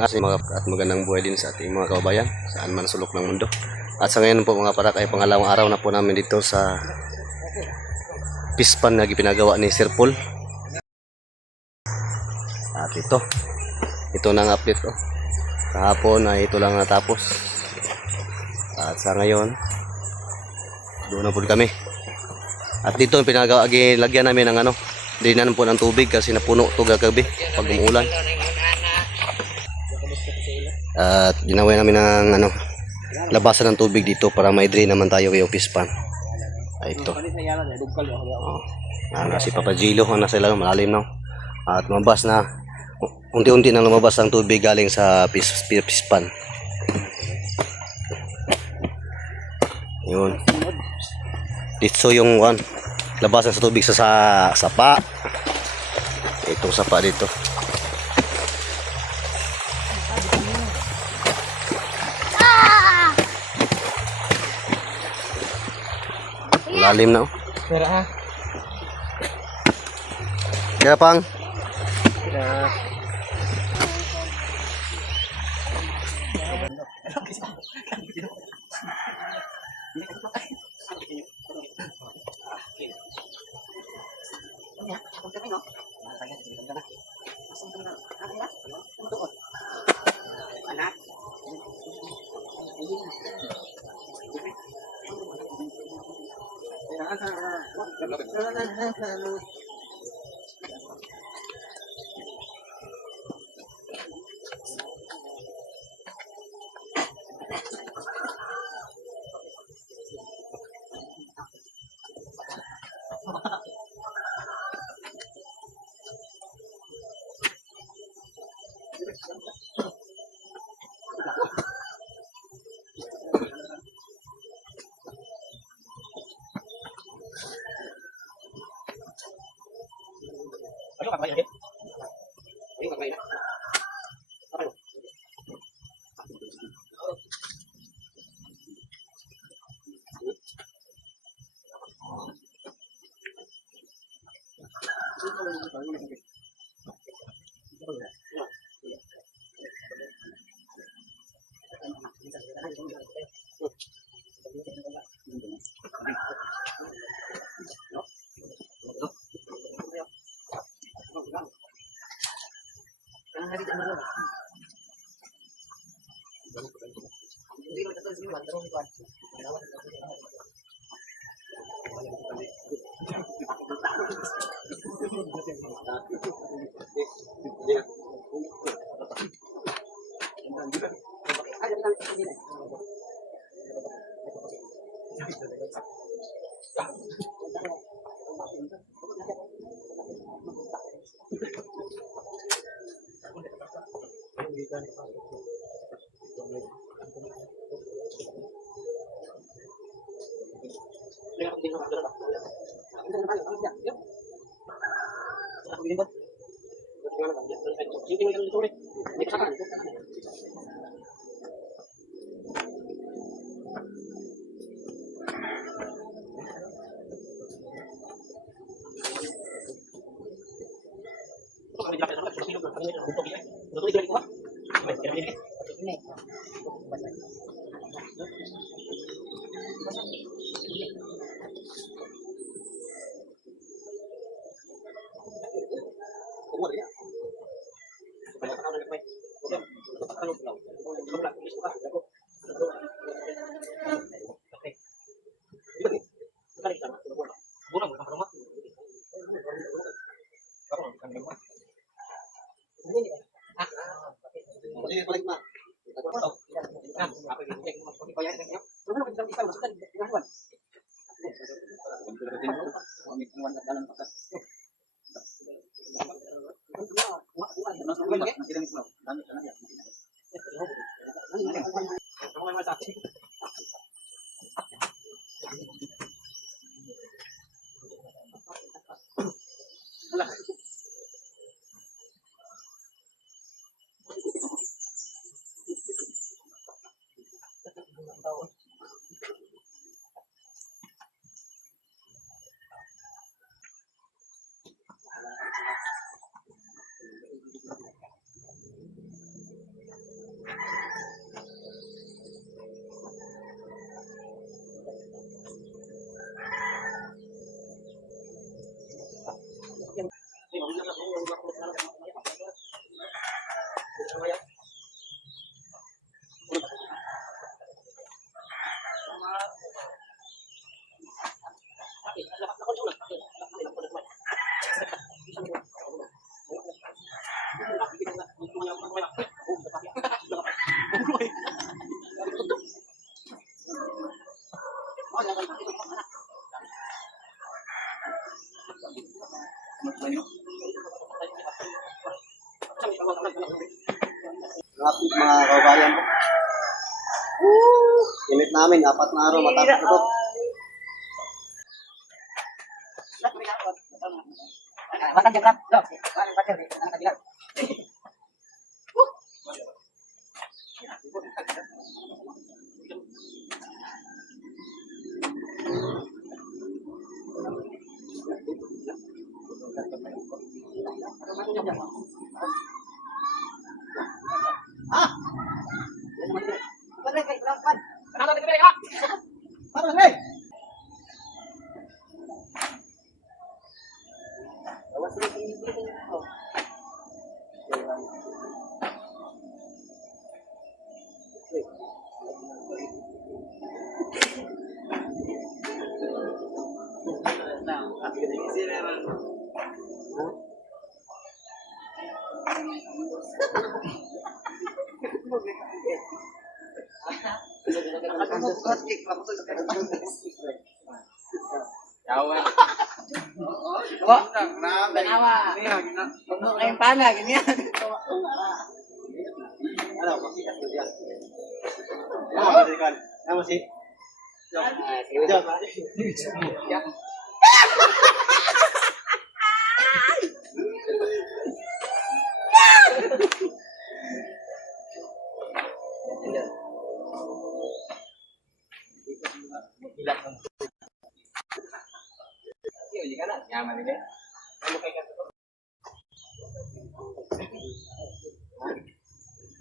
at magandang buhay din sa ating mga kababayan saan man sulok ng mundo. At sa ngayon po mga parak ay pangalawang araw na po namin dito sa pispan na ipinagawa ni Sir Paul. At ito na ang update ko. Kahapon ay ito lang natapos. At sa ngayon doon na po kami. At dito pinagawa, lagyan namin ng dinan po ng tubig kasi napuno ito gagabi pag umuulan. At ginawa namin ng labasan ng tubig dito para may drain naman tayo kay office pan. Ay ito. Si Papa Gilo nasa ilalim, malalim na. At lumabas na unti-unti nang lumabas ang tubig galing sa pispan. Yun. Dito yung labasan sa tubig sa sapa. Itong sapa dito. Lalim na. Pera. Kaya pang. Rapid mga kabayan po. Init namin, 4 na araw matapos ito.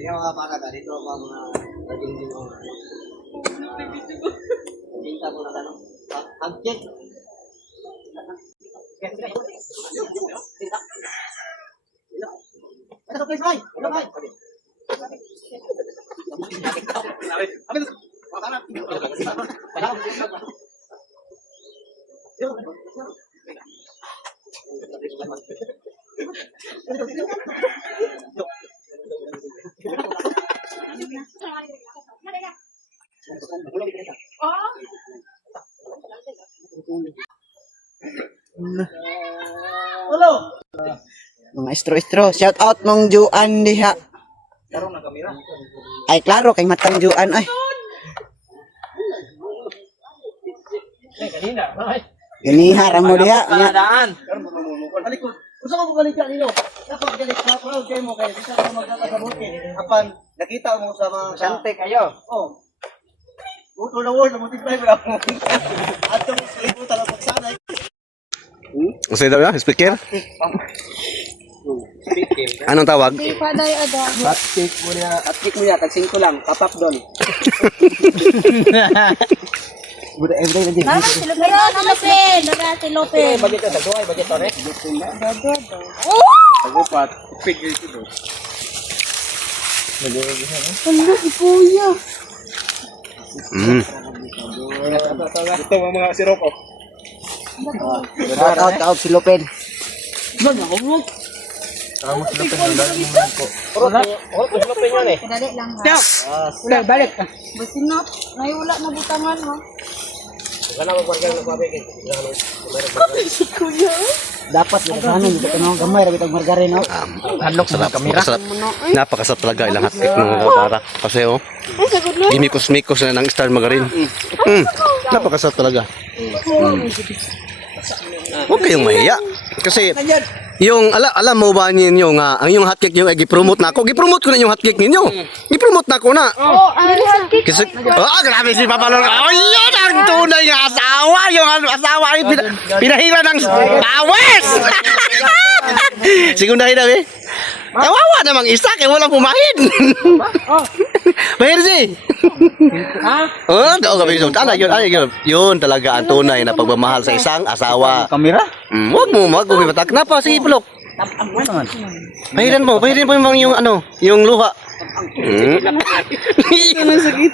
Yung mga pakada dito pa mga naging dito. Kita mo na ano? Agjet. Ano please boy? Ano boy? Hello. Mga istro-istro, shout out mong Juan diha. Ay klaro kay matang Juan ay. Ganiha ra mo diha. Balikod. Gusto ko balik ka nilo. Dapat galit ka proud kay mo kay bisa ka magkakasabuti. Apan nakita mo sa mga Sante kayo. oh. Buto na word, multiply mo ako. Ato mo sa ibo tala pagsanay. Kasi daw ya, speaker? Anong tawag? Paday ada. Hotcake mo diha tag 5 lang, kapap don. Buda everyday na din. Mama, silupin. Nara silupin. Budget ta doay, budget to re. Tagupat, figure ko do. Ano si kuya? Ito mga sirop oh. Shout out si Lopen. Dali lang ha. Balik. Basin na. Naiwala na butangan ha. Dapat ganahan dito kanang gamay ra bitag margarin oh. Hadlok sa kamera. Napakasarap talaga ilang hotcake ng mga para. Kasi oh, gimikos-mikos na ng Star Margarine. Napakasarap talaga. Huwag kayong mahiya. Kasi yung alam mo ba ninyo nga ang yung hotcake yung gi-promote na ako. Gi-promote ko na yung hotcake ninyo. Gi-promote na ako na. Oh, ano hati? Kasi grabe si Papa Lolo. Oh, yun ang tunay nga asawa. Yung asawa ay pinahira ng pawis. Segunda hina, eh. Kawawa namang isa kay walang pumahin. Mahir si. Ha? Oh, daw gabi yun. Ano yun? Yun talaga ang tunay na pagmamahal sa isang asawa. Kamera? Wag mo matak na pa sige bulok. Ano naman? Pahirin mo yung yung luha.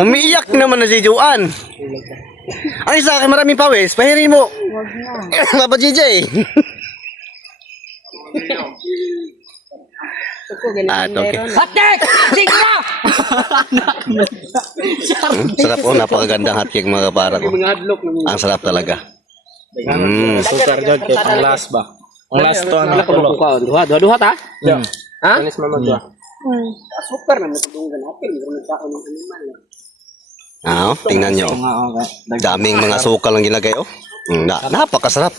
Umiiyak naman na si Juan. Ang isa kay maraming pawis, pahirin mo. Wag na. Papa JJ. Okay. Hatek! Sige! Sarap napakagandang hotcake mga kapara ko. Ang sarap talaga. Sukar jud kay pang last ba? Ang last to ano ko. Duha ta? Ha? Anis mama dua. Tingnan nyo. Daming mga sukal ang gilagay oh. Napakasarap.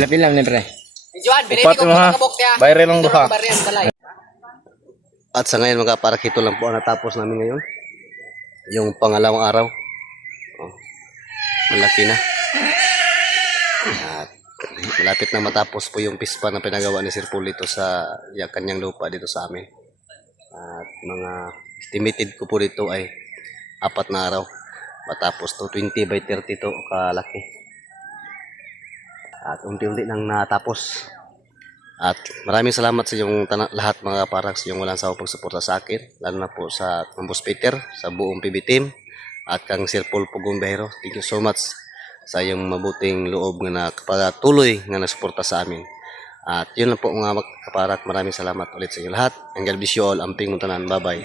Lapin lang ni pre. Juan, binili ko mga kabok niya. Bayre lang duha. At sa ngayon mga parakito lang po ang natapos namin ngayon. Yung pangalawang araw. Oh, malaki na. At malapit na matapos po yung pispa na pinagawa ni Sir Paul dito sa kanyang lupa dito sa amin. At mga estimated ko po dito ay 4 na araw. Matapos to 20 by 30 to kalaki. At unti-unti nang natapos. At maraming salamat sa inyong lahat mga paraks yung walang sawang pagsuporta sa akin. Lalo na po sa Boss Peter, sa buong PB team. At kang Sir Paul Pugong Behero. Thank you so much sa iyong mabuting loob na patuloy na nasuporta sa amin. At yun lang po mga kaparak. Maraming salamat ulit sa inyo lahat. And God bless you all. Amping Muntanan. Bye-bye.